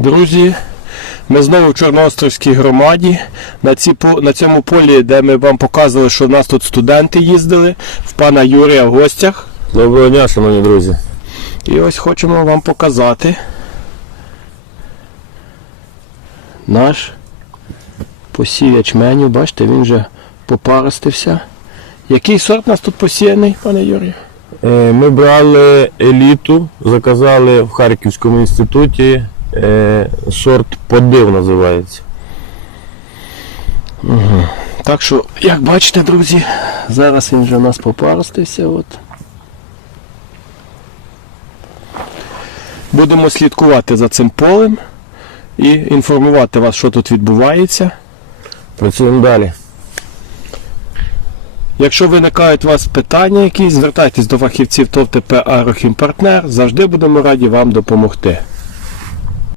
Друзі, ми знову в Чорноостровській громаді. На, ці, на цьому полі, де ми вам показували, що в нас тут студенти їздили, в пана Юрія в гостях. Доброго дня, шановні друзі. І ось хочемо вам показати наш посів ячменю. Бачите, він вже попаристився. Який сорт у нас тут посіяний, пане Юрію? Е, Ми брали еліту, заказали в Харківському інституті. Е, Сорт подив називається. Так що, як бачите, друзі, зараз він вже у нас попаристився. От. Будемо слідкувати за цим полем і інформувати вас, що тут відбувається. Працюємо далі. Якщо виникають у вас питання якісь, звертайтесь до фахівців ТОВ ТП Агрохімпартнер. Завжди будемо раді вам допомогти.